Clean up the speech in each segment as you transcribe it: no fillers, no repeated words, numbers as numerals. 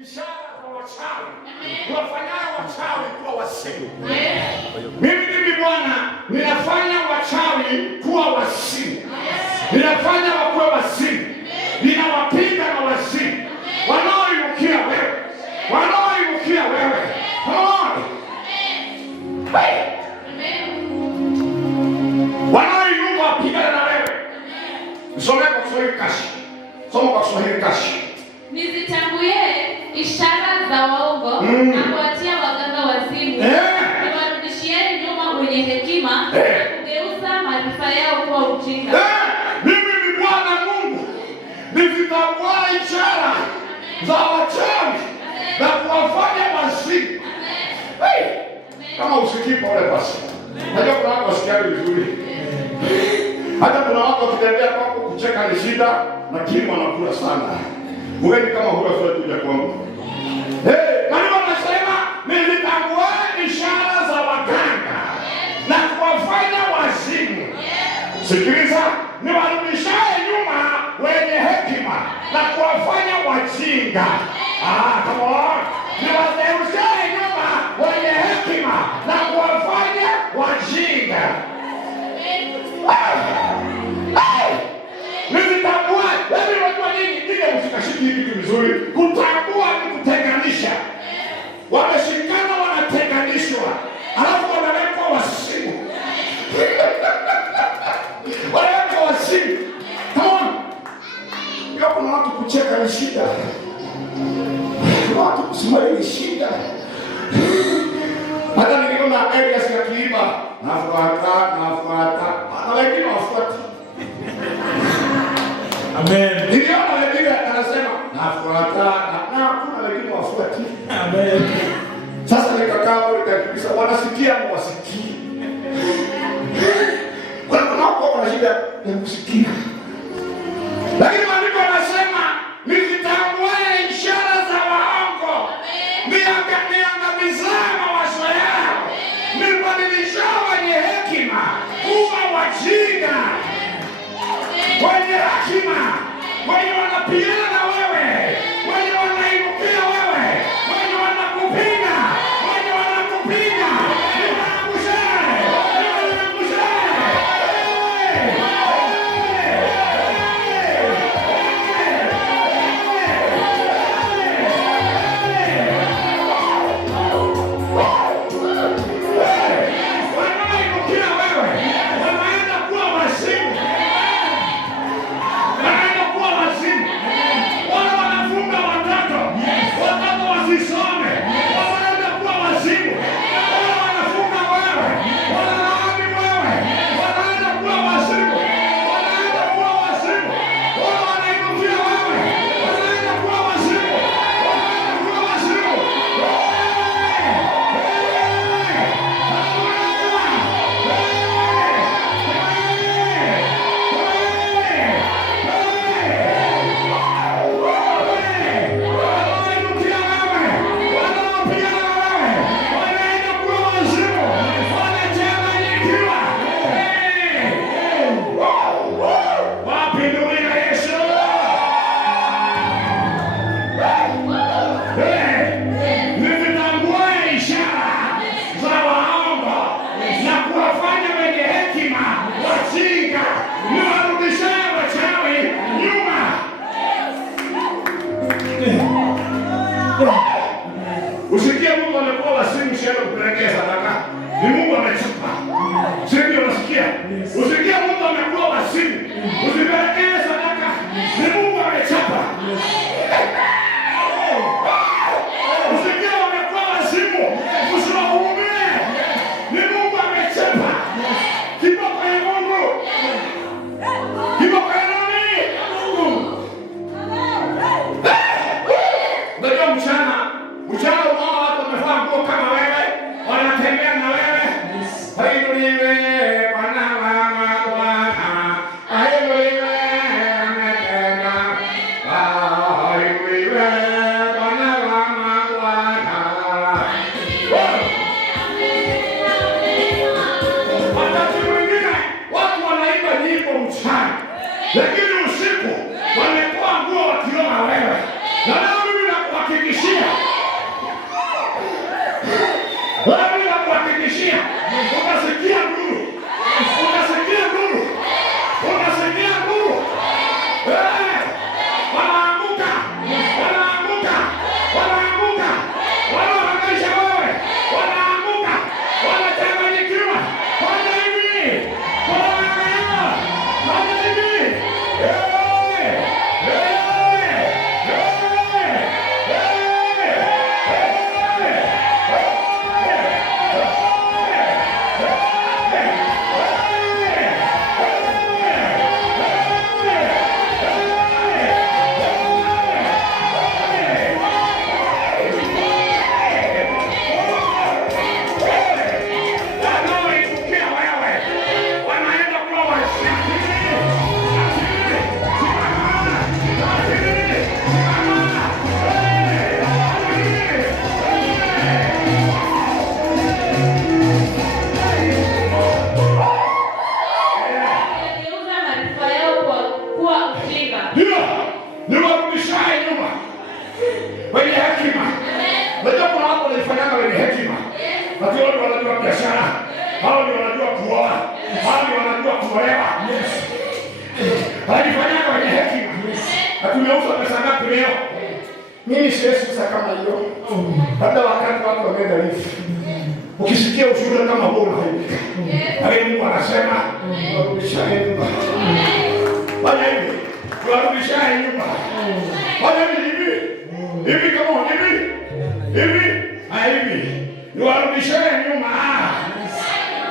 ishara kwa wachawi, kuwafanya wachawi kuwa wasimu. Mimi Bwana ninafanya wachawi kuwa wasimu, ninafanya wakuwe wasimu, ninawapiga na wasimu wanaoinukia wewe, wanaoinukia wewe. Wanaoinuka wapigana na wewe. Nisomee kwa Kiswahili kashi. Soma kwa Kiswahili kashi. Nizitangulie ishara za waongo na kuwatia waganga wazimu. Niwarudishieni nyuma wenye hekima na kugeuza maarifa yao kuwa ujinga. Mimi ni Bwana Mungu. Nizitangulie ishara za wachawi na kuwafanya wazimu. Kama usikii pole basi. Najua kuna watu wasikiaje vizuri. Hata kuna watu wakitembea kwako kucheka ni shida, lakini wanakula sana. Wewe kama hula swali kuja kwangu. Nani wanasema nilitambua ishara za waganga na kuwafanya wazimu. Sikiliza, niwarudishaye nyuma wenye hekima na kuwafanya wajinga. Come on. Niwarudishaye nyuma wenye hekima na kuwafanya wajinga. Nilitambua, wewe unajua nini? Ile usikashiki kitu vizuri. Kutambua ni kutenganisha. Wameshikana wanatenganishwa. Alafu wanawekwa wasimu. Wanawekwa wasimu. Come on. Ndio kuna watu kucheka ni shida. Kuna watu kusimama ni shida. Hata niliona Elias akiimba nafuata. Na wengine wafuati. Amen. Niliona wengine anasema nafuata na hakuna wengine wafuati. Amen. Sasa nikakaa hapo nikakibisa wanasikia au wasikii. Kuna watu wana shida ya kusikia. Lakini maandiko yanasema nizitambue ishara za waongo. Niangamiza mawazo yao. Nibadilisha wenye hekima kuwa wajinga. Wenye hekima, wenye wanapigana na wewe, wenye wanainukia wewe, wenye wanakupinga, wenye wanakupiga, usikie Mungu amekuwa wasimu shida kupelekea sadaka. Ni Mungu amechupa. Sio unasikia? Usikie Mungu amekuwa wasimu. Usipelekee sadaka. Ni Mungu amechapa. Usikie amekuwa wasimu. Usiwaumie. Ni Mungu amechapa. Kipo kwa Mungu. Kipo kwa nani? Mungu. Ndio mchana Mimi siwezi kusa kama hiyo. Labda wakati watu wameenda hivi. Ukisikia ushuhuda kama huo unaharibika. Lakini Mungu anasema warudishane nyumba. Fanya hivi. Warudishane nyumba. Fanya hivi. Hivi kama hivi. Hivi. Hivi. Warudishane nyumba.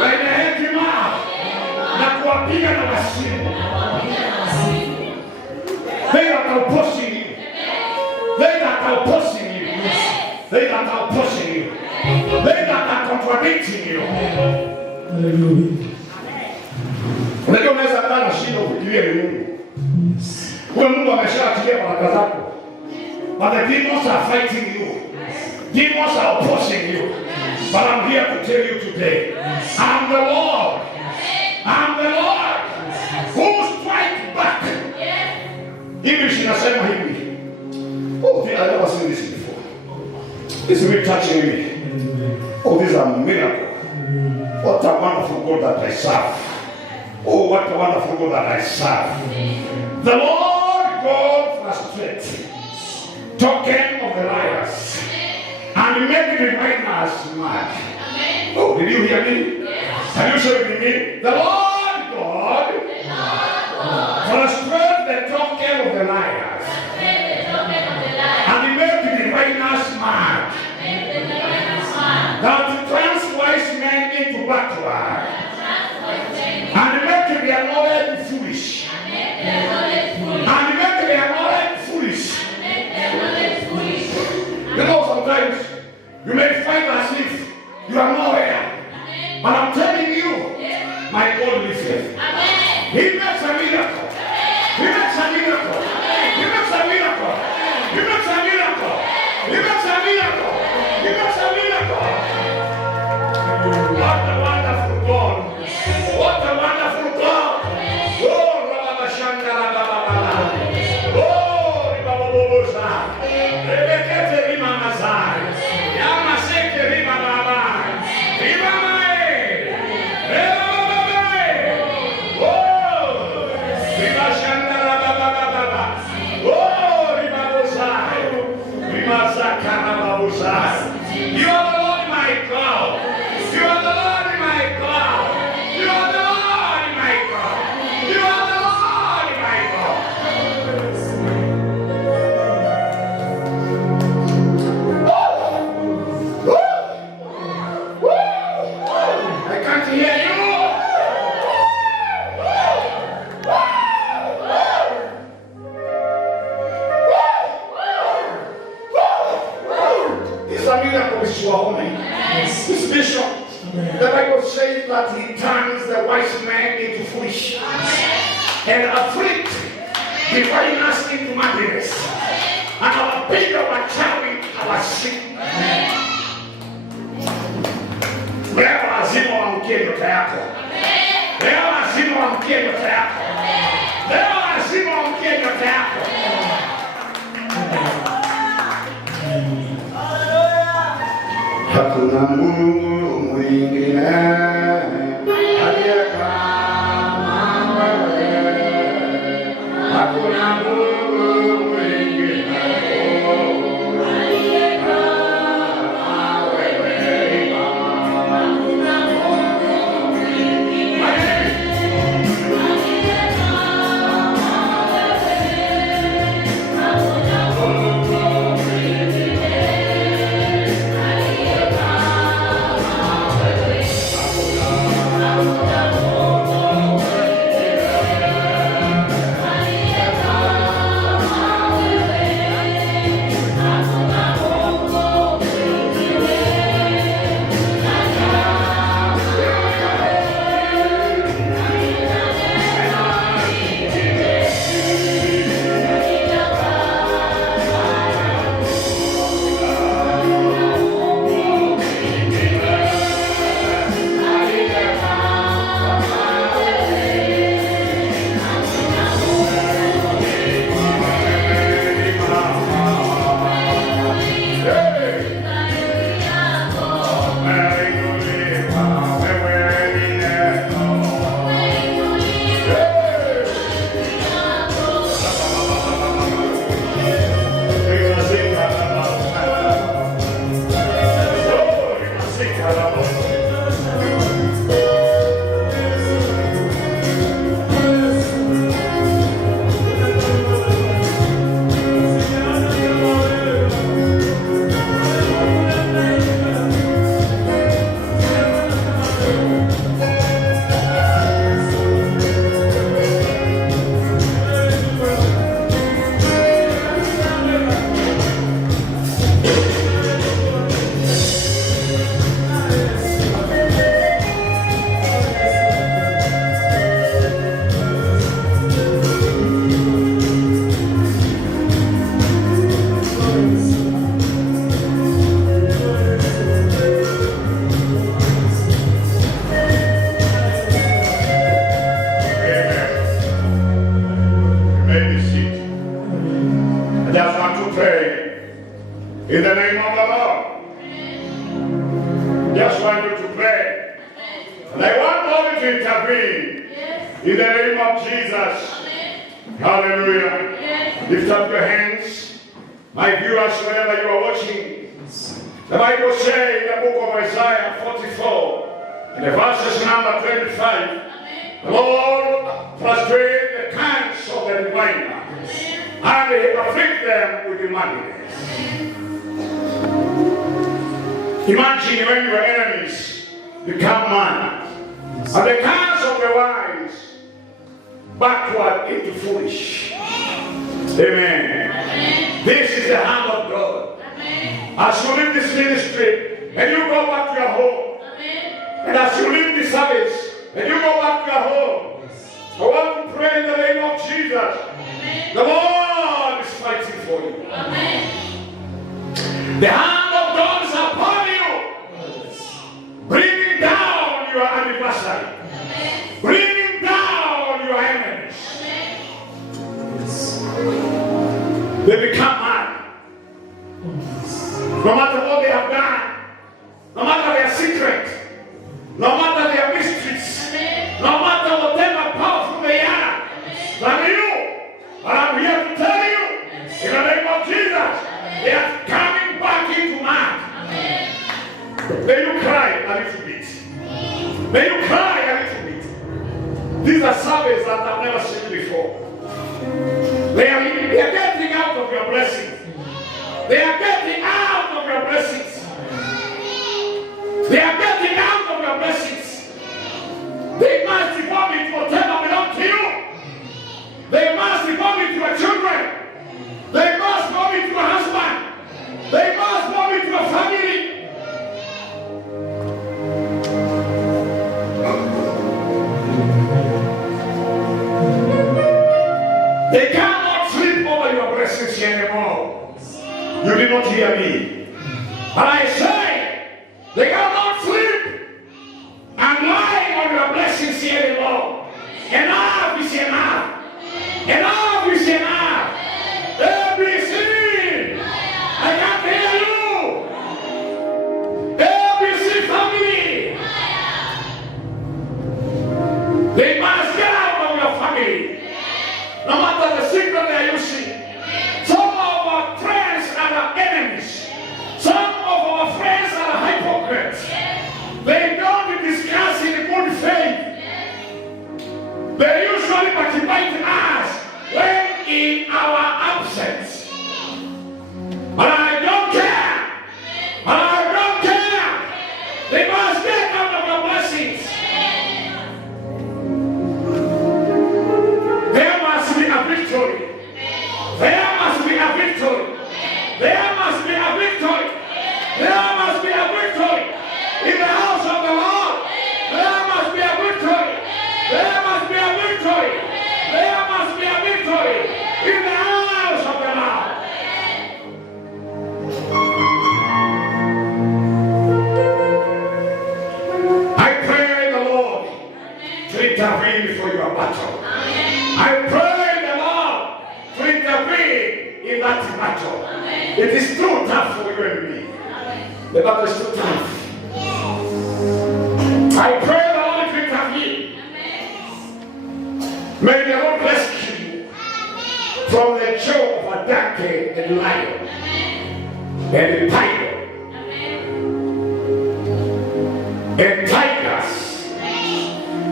Wenye hekima na kuwapiga na wasimu. They that are opposing you. They that are opposing you. They that are opposing you. They that are contradicting you. Unajua unaweza kuwa na shida ukifikiria ni Mungu. Huyo Mungu ameshaachilia baraka zako. But the demons are fighting you. Demons are opposing you. But I'm here to tell you today, I'm the Lord. I'm the Lord who strikes back. English inasema hivi. Oh, I never seen this before. It's really touching me. Oh, this is a miracle. What a wonderful God that I serve. Oh, what a wonderful God that I serve. The Lord God frustrates token of the liars and make the diviners mad. Oh, did you hear me? Can you say it with me? The Lord God frustrates the token of the liars and make the diviners mad. That turns wise men into backward and make their knowledge foolish. And make their knowledge foolish. You know, sometimes you may find as if you are nowhere. But I'm telling you, my God lives here. He makes a miracle. He makes a miracle. He makes a miracle. He makes a miracle. He makes a miracle. He makes a miracle. What a wonderful God. What a wonderful God. Oh, Rabba Shanda Rabba. Oh, Rabba Bobosa. Rebekete Rima Mazai. Yama Seke Rima Baba. Rima Mae. Rima Mae. Oh, Rima Shanda Rabba. Oh, Rima Bozai. Rima Zakara Babozai. You are the Lord my God. You are the Lord my God. You are the Lord my God. You are the Lord my God. Woo! Woo! Woo! I can't hear you. It's a miracle which you are owning. This bishop, the Bible says that he turns the wise man into foolish and afflict diviners into madness, and our big wachawi our sick. Leo lazima wamkie nyota yako. Leo lazima wamkie nyota yako. Leo lazima wamkie nyota yako. Hakuna Mungu mwingine aliye kama wewe. Hakuna Mungu mwingine aliye kama wewe. Hakuna Mungu mwingine aliye kama wewe. Hakuna Mungu mwingine. Hakuna In the name of the Lord. Just want you to pray. And I want all you to intervene. In the name of Jesus. Hallelujah. Lift up your hands. My viewers, wherever you are watching. The Bible says in the book of Isaiah 44, in the verses number 25, the Lord frustrated the tongues of the diviner, and he afflict them with madness. Imagine when your enemies become mad, and the tongues of the wise backward into foolish. Amen. This is the hand of God. As you leave this ministry and you go back to your home, and as you leave this service and you go back to your home, I want to pray in the name of Jesus. The Lord is fighting for you. The hand of God is upon you, bringing down your adversary, bringing down your enemies. They become mad. No matter what they have done, no matter their secret, no matter their mysteries, no matter whatever powerful they are, than you, I'm here to tell you, in the name of Jesus, they are coming back into man. May you cry a little bit. May you cry a little bit. These are services that I've never seen before. They are getting out of your blessings. They are getting out of your blessings. They are getting out of your blessings. They must vomit whatever belongs to you. They must vomit your children. They must vomit your husband. They must vomit your family. They cannot sleep over your blessings anymore. You did not hear me. But I say, they cannot sleep and lie on your blessings anymore. Enough is enough. Enough is enough. ABC, I can't hear you. ABC family. They must get out of your family. No matter the secret they are using. Some of our friends are our enemies. Some of our friends are hypocrites. They don't discuss in good faith. They usually motivate us when in our absence. But I don't care. But I don't care. They must get out of your blessings. There must be a victory. There must be a victory. There must be a victory. There must be a victory in the house of the Lord. There must be a victory. There must be a victory. There must be a victory in the house of the Lord. I pray the Lord to intervene for your battle. I pray the Lord to intervene in that battle. It is too tough for you and me. The battle is too tough. I pray the Lord to intervene. May the Lord rescue you from the jaw of a donkey and lion and a tiger and tigers.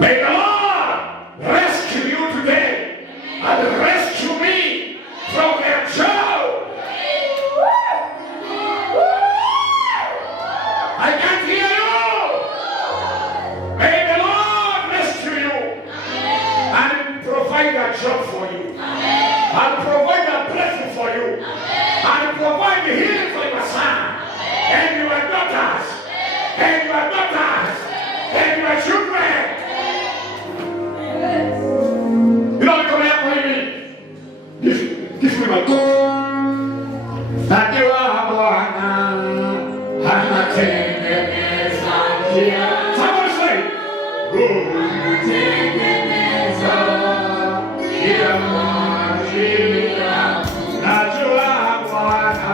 May the Lord rescue you today and rescue me from their jaw. I can't hear you. May the Lord rescue you and provide a job for you, and provide a blessing for you, and provide healing for your son and your daughters and your daughters and your children. You don't come here for me. Give me my coat. Somebody say, Najua Bwana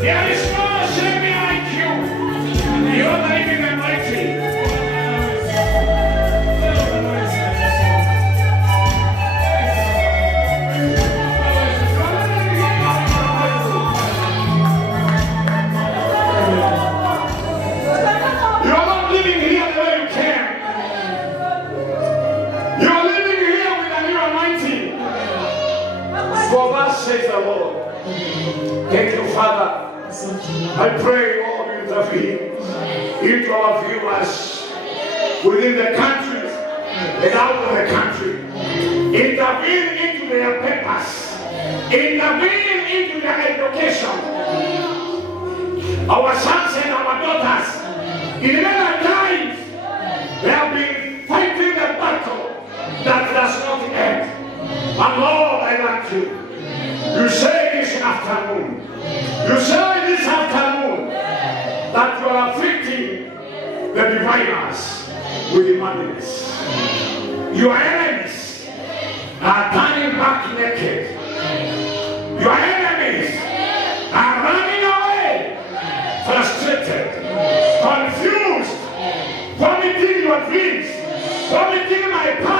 There is no shame like you. You are the living and mighty. You are not living here the way you can. You are living here with a new anointing. For thus says the Lord. Thank you, Father. I pray, Lord, you intervene into our viewers within the countries and out of the country. Intervene into their papers. Intervene into their education. Our sons and our daughters, in many times, they have been fighting a battle that does not end. And Lord, I thank you. You say this afternoon, that you are afflicting the diviners with the madness. Your enemies are turning back naked. Your enemies are running away, frustrated, confused, vomiting your dreams, vomiting my power.